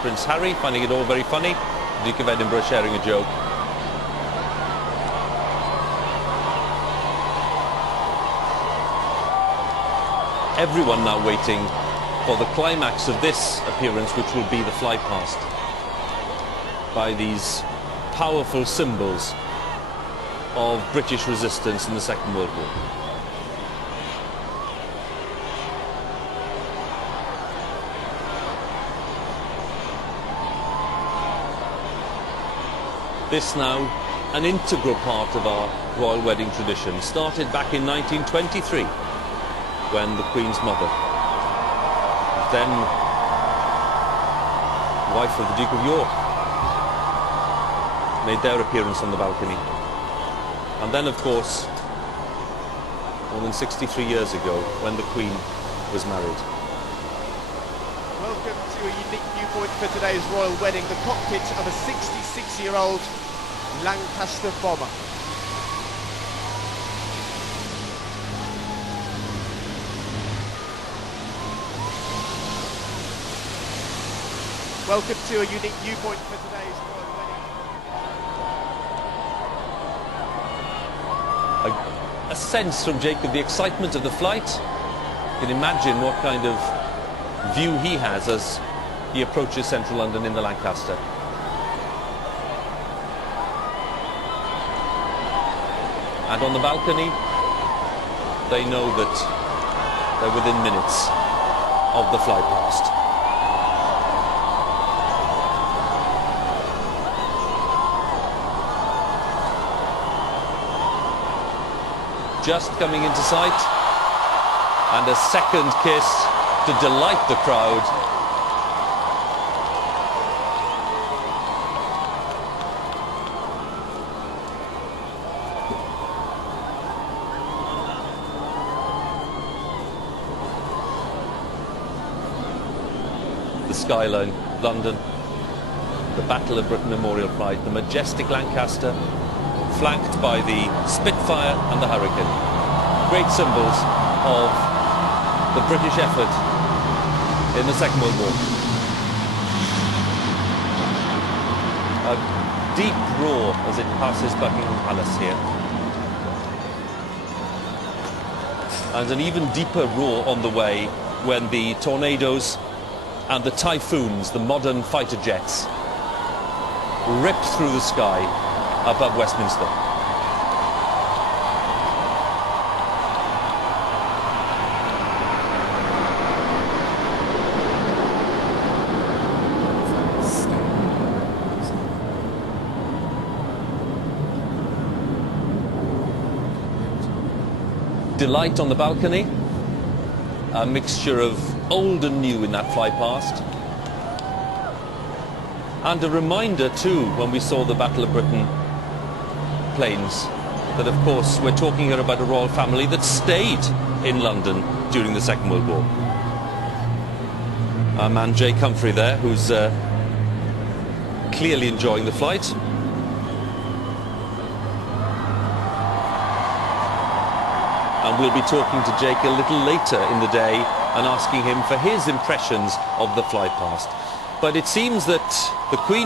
Prince Harry finding it all very funny. Duke of Edinburgh sharing a joke. Everyone now waiting for the climax of this appearance, which will be the flypast by these powerful symbols of British resistance in the Second World War. This now an integral part of our royal wedding tradition, started back in 1923 when the Queen's mother, then wife of the Duke of York, made their appearance on the balcony. And then, of course, more than 63 years ago, when the Queen was married. Welcome to a unique viewpoint for today's royal wedding, the cockpit of a 66-year-old Lancaster Bomber. Welcome to a unique viewpoint for today's royal wedding. A sense from Jacob, the excitement of the flight. You can imagine what kind of view he has as he approaches central London in the Lancaster. And on the balcony, they know that they're within minutes of the flypast. Just coming into sight, and a second kiss to delight the crowd. The skyline, London, the Battle of Britain Memorial Pride, the majestic Lancaster, flanked by the Spitfire and the Hurricane. Great symbols of the British effort in the Second World War. A deep roar as it passes Buckingham Palace here. And an even deeper roar on the way when the tornadoes and the typhoons, the modern fighter jets, ripped through the sky above Westminster. Delight on the balcony, a mixture of old and new in that flypast. And a reminder too, when we saw the Battle of Britain planes, that of course we're talking here about a royal family that stayed in London during the Second World War. Our man Jake Humphrey there, who's clearly enjoying the flight. And we'll be talking to Jake a little later in the day and asking him for his impressions of the flypast. But it seems that the Queen